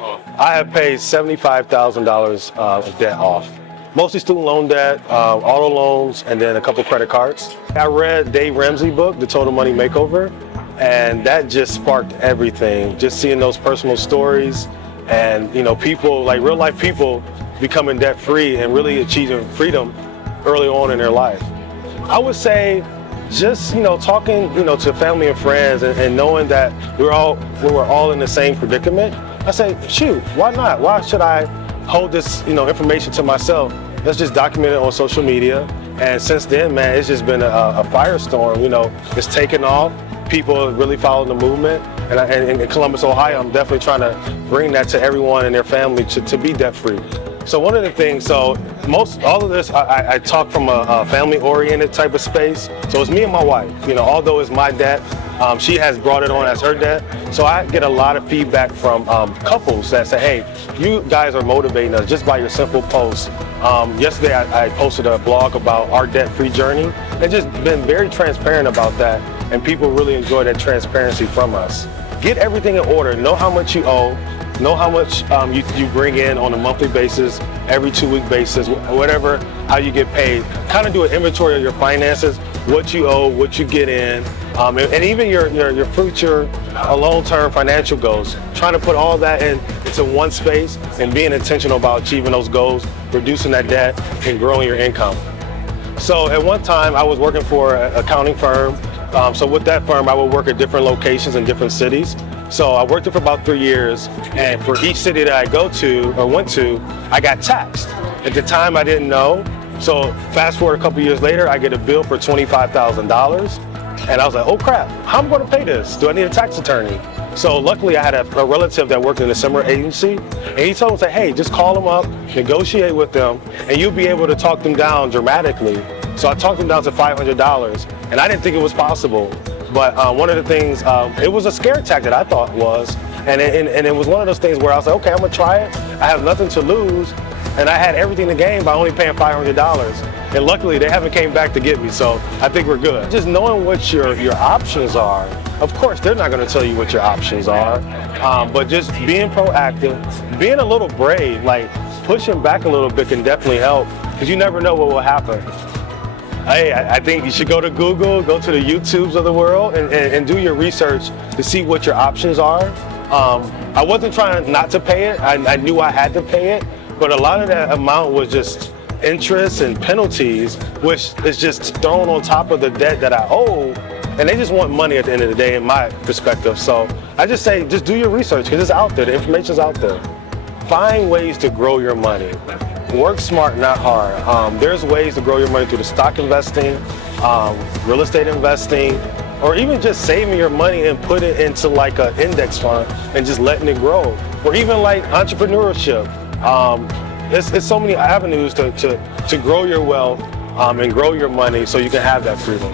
I have paid $75,000 of debt off. Mostly student loan debt, auto loans, and then a couple credit cards. I read Dave Ramsey's book, The Total Money Makeover, and that just sparked everything. Just seeing those personal stories and, you know, people, like real life people becoming debt free and really achieving freedom early on in their life. I would say just, you know, talking, you know, to family and friends and knowing that we're all in the same predicament. I say, shoot, why not? Why should I hold this, you know, information to myself? Let's just document it on social media. And since then, man, it's just been a firestorm. You know, it's taken off. People really following the movement. And in Columbus, Ohio, I'm definitely trying to bring that to everyone and their family to be debt free. So one of the things, all of this, I talk from a family-oriented type of space. So it's me and my wife. You know, although it's my debt, she has brought it on as her debt. So I get a lot of feedback from couples that say, hey, you guys are motivating us just by your simple posts. Yesterday I posted a blog about our debt-free journey and just been very transparent about that. And people really enjoy that transparency from us. Get everything in order. Know how much you owe. Know how much you bring in on a monthly basis, every 2-week basis, whatever, how you get paid. Kind of do an inventory of your finances, what you owe, what you get in, and even your future long-term financial goals. Trying to put all that into one space and being intentional about achieving those goals, reducing that debt, and growing your income. So at one time, I was working for an accounting firm. So with that firm, I would work at different locations in different cities. So I worked there for about 3 years, and for each city that I went to, I got taxed. At the time, I didn't know. So fast forward a couple years later, I get a bill for $25,000, and I was like, oh crap, how am I going to pay this? Do I need a tax attorney? So luckily, I had a relative that worked in a similar agency, and he told me, hey, just call them up, negotiate with them, and you'll be able to talk them down dramatically. So I talked them down to $500, and I didn't think it was possible. But one of the things, it was a scare tactic, I thought was, and it was one of those things where I was like, okay, I'm gonna try it. I have nothing to lose, and I had everything to gain by only paying $500. And luckily, they haven't came back to get me, so I think we're good. Just knowing what your options are. Of course, they're not gonna tell you what your options are, but just being proactive, being a little brave, like pushing back a little bit can definitely help, because you never know what will happen. Hey, I think you should go to Google, go to the YouTubes of the world and do your research to see what your options are. I wasn't trying not to pay it. I knew I had to pay it, but a lot of that amount was just interest and penalties, which is just thrown on top of the debt that I owe. And they just want money at the end of the day, in my perspective. So I just say, just do your research, because it's out there, the information's out there. Find ways to grow your money. Work smart, not hard. There's ways to grow your money through the stock investing, real estate investing, or even just saving your money and put it into like an index fund and just letting it grow. Or even like entrepreneurship. It's so many avenues to grow your wealth and grow your money so you can have that freedom.